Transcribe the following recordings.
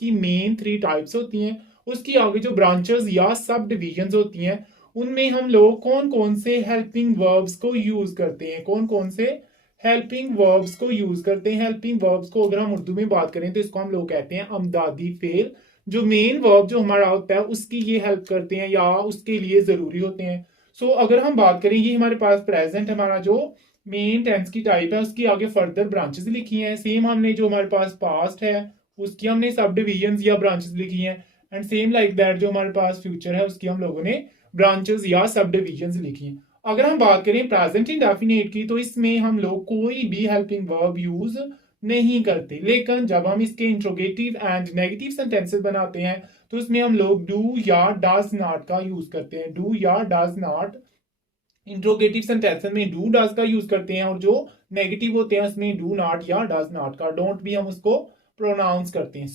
की main 3 types होती हैं, उसकी आगे जो ब्रांचेस या सब डिविजन्स होती हैं, उनमें हम लोग कौन कौन से हेल्पिंग वर्ब्स को यूज करते हैं, कौन कौन से हेल्पिंग वर्ब्स को यूज करते हैं। हेल्पिंग वर्ब्स को अगर हम उर्दू में बात करें तो इसको हम लोग कहते हैं अमदादी फेल। जो मेन वर्ब जो हमारा होता है उसकी ये हेल्प करते हैं या उसके लिए जरूरी होते हैं। अगर हम बात करें, ये हमारे पास प्रेजेंट हमारा जो मेन टेंस की टाइप है, उसकी आगे फर्दर ब्रांचेस लिखी हैं। सेम हमने जो हमारे पास पास्ट है उसकी हमने सब डिविजन या ब्रांचेस लिखी हैं। एंड सेम लाइक दैट जो हमारे पास फ्यूचर है उसकी हम लोगों ने ब्रांचेस या सब डिविजन लिखी हैं। अगर हम बात करें प्रेजेंट इंडेफिनिट की, तो इसमें हम लोग कोई भी हेल्पिंग वर्ब यूज नहीं करते, लेकिन जब हम इसके इंट्रोगेटिव एंड नेगेटिव सेंटेंसेस बनाते हैं तो इसमें हम लोग डू या डज नॉट का यूज करते हैं। डू या डज नॉट इंट्रोगेटिव सेंटेंसेस में डू डज का यूज करते हैं, और जो नेगेटिव होते हैं उसमें डू नॉट या डज नॉट का, डोंट भी हम उसको प्रोनाउंस करते हैं।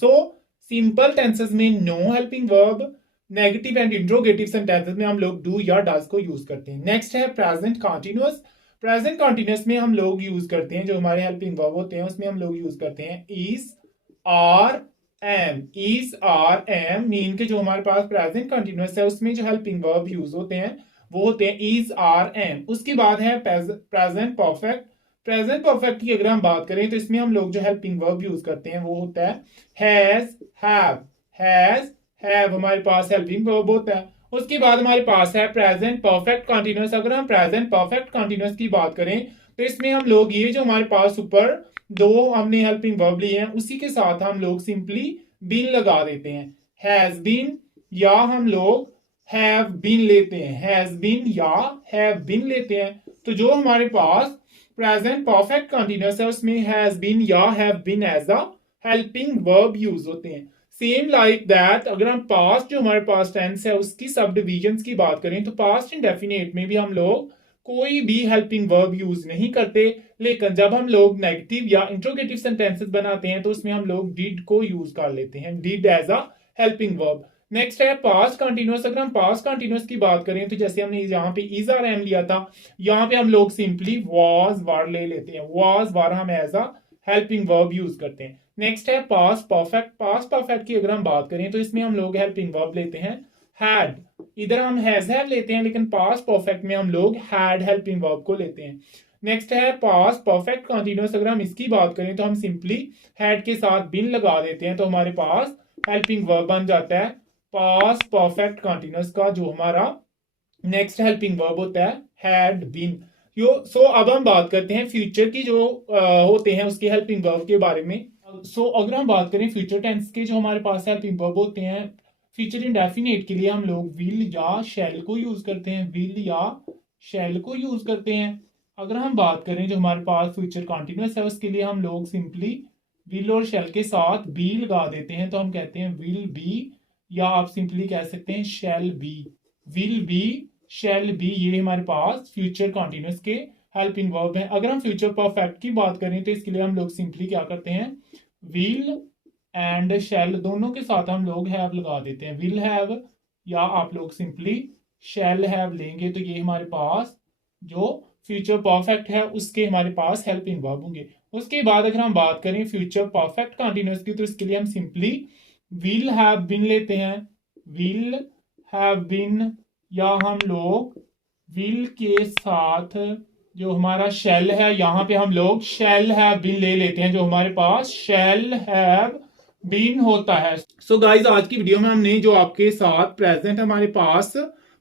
सिंपल टेंसेस में no helping verb, negative and interrogative sentences में हम लोग डू या डज को यूज करते हैं। नेक्स्ट है प्रेजेंट कॉन्टिन्यूअस। प्रेजेंट कॉन्टिन्यूअस में हम लोग यूज करते हैं, जो हमारे हेल्पिंग वर्ब होते हैं उसमें हम लोग यूज करते हैं is, are, am. Is, are, am mean के जो हमारे पास प्रेजेंट कंटिन्यूअस है उसमें जो हेल्पिंग वर्ब यूज होते हैं वो होते हैं इज, आर, एम। उसके बाद है प्रेजेंट परफेक्ट। प्रेजेंट परफेक्ट की अगर हम बात करें तो इसमें हम लोग जो हेल्पिंग वर्ब यूज करते हैं वो होता है हैज, हैव। हैज, हैव हमारे पास हेल्पिंग वर्ब होता है। उसके बाद हमारे पास है प्रेजेंट परफेक्ट कंटिन्यूअस। अगर हम प्रेजेंट परफेक्ट कंटिन्यूअस की बात करें तो इसमें हम लोग ये जो हमारे पास ऊपर दो हमने हेल्पिंग वर्ब लिए हैं उसी के साथ हम लोग सिंपली बीन लगा देते हैं। हैज बीन या हम लोग हैव बीन लेते हैं, हैज बीन या हैव बीन लेते हैं। तो जो हमारे पास प्रेजेंट परफेक्ट कंटिन्यूअस है उसमें हैज बीन या have been as a helping verb use होते हैं। सेम लाइक दैट अगर हम पास्ट जो हमारे पास टेंस है उसकी सब डिविजन्स की बात करें तो पास्ट इंडेफिनिट में भी हम लोग कोई भी हेल्पिंग वर्ब यूज नहीं करते, लेकिन जब हम लोग नेगेटिव या इंट्रोगेटिव सेंटेंसेस बनाते हैं तो उसमें हम लोग डिड को यूज कर लेते हैं, did as a helping verb. Next है पास्ट कंटिन्यूअस। अगर हम पास्ट कंटिन्यूअस की बात करें तो जैसे हमने यहाँ पे इज आर एम लिया था, यहाँ पे हम लोग सिंपली वॉज वर ले लेते हैं, वॉज वर हम as a helping verb use करते हैं। नेक्स्ट है पास्ट परफेक्ट। पास्ट परफेक्ट की अगर हम बात करें तो इसमें हम लोग हेल्पिंग वर्ब लेते हैं हैड। इधर हम हैज हैव लेते हैं, लेकिन पास्ट परफेक्ट में हम लोग हैड हेल्पिंग वर्ब को लेते हैं। नेक्स्ट है पास्ट परफेक्ट कंटिन्यूअस। अगर हम इसकी बात करें तो हम सिंपली हैड के साथ बिन लगा देते हैं, तो हमारे पास हेल्पिंग वर्ब बन जाता है पास्ट परफेक्ट कंटिन्यूअस का जो हमारा नेक्स्ट हेल्पिंग वर्ब होता है हैड बीन। अब हम बात करते हैं फ्यूचर की जो होते हैं उसके हेल्पिंग वर्ब के बारे में। अगर हम बात करें फ्यूचर टेंस के जो हमारे पास हेल्पिंग वर्ब होते हैं, फ्यूचर इंडेफिनिट के लिए हम लोग विल या शैल को यूज करते हैं, विल या शैल को यूज करते हैं। अगर हम बात करें जो हमारे पास फ्यूचर कॉन्टिन्यूअस है उसके लिए हम लोग सिंपली विल और शैल के साथ बी लगा देते हैं, तो हम कहते हैं विल बी, या आप सिंपली कह सकते हैं shall be. Will be, shall be, ये हमारे पास फ्यूचर कॉन्टिन्यूअस के हेल्पिंग वर्ब है। अगर हम फ्यूचर परफेक्ट की बात करें तो इसके लिए हम लोग सिंपली क्या करते हैं विल एंड शैल दोनों के साथ हम लोग हैव लगा देते हैं, विल हैव या आप लोग सिंपली शैल हैव लेंगे, तो ये हमारे पास जो फ्यूचर परफेक्ट है उसके हमारे पास हेल्पिंग वर्ब होंगे। उसके बाद अगर हम बात करें फ्यूचर परफेक्ट कंटिन्यूअस की तो इसके लिए हम सिंपली विल हैव बीन लेते हैं, विल हैव बीन, या हम लोग विल के साथ जो हमारा शेल है यहाँ पे हम लोग शेल हैव बीन ले लेते हैं, जो हमारे पास शेल हैव बीन होता है। गाइज आज की वीडियो में हमने जो आपके साथ प्रेजेंट हमारे पास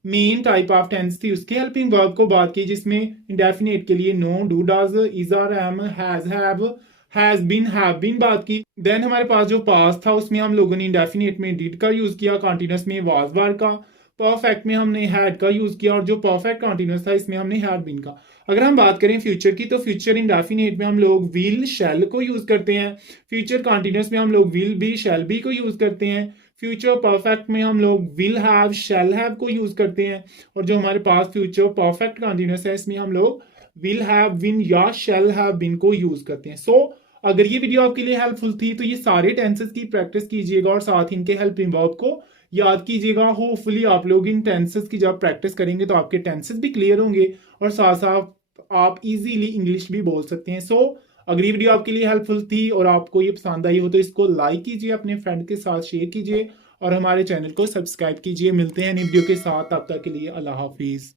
मेन टाइप ऑफ टेंस थी उसके हेल्पिंग वर्ब को बात की, जिसमें इंडेफिनिट के लिए no, do, does, is, are, am, has, have, has been, have been बात की। देन हमारे पास जो पास था उसमें हम लोगों ने इंडेफिनिट में डिड का यूज किया, कॉन्टिन्यूअस में वाज वर का, परफेक्ट में हमने हैड का यूज किया, और जो परफेक्ट कॉन्टिन्यूअस था इसमें हमने हैड बीन का। अगर हम बात करें फ्यूचर की तो फ्यूचर इंडेफिनिट में हम लोग विल शैल को यूज करते हैं, फ्यूचर कॉन्टिन्यूअस में हम लोग विल बी शैल बी को यूज करते हैं, फ्यूचर परफेक्ट में हम लोग विल हैव शैल हैव को यूज करते हैं, और जो हमारे पास फ्यूचर परफेक्ट कॉन्टिन्यूअस है इसमें हम लोग विल हैव बीन या शैल हैव बीन को यूज करते हैं। अगर ये वीडियो आपके लिए हेल्पफुल थी तो ये सारे टेंसेस की प्रैक्टिस कीजिएगा और साथ ही इनके हेल्पिंग वर्ब को याद कीजिएगा। होपफुली आप लोग इन टेंसेस की जब प्रैक्टिस करेंगे तो आपके टेंसेस भी क्लियर होंगे और साथ साथ आप इजीली इंग्लिश भी बोल सकते हैं। अगर ये वीडियो आपके लिए हेल्पफुल थी और आपको ये पसंद आई हो तो इसको लाइक कीजिए, अपने फ्रेंड के साथ शेयर कीजिए और हमारे चैनल को सब्सक्राइब कीजिए। मिलते हैं नई वीडियो के साथ, तब तक के लिए अल्लाह हाफिज।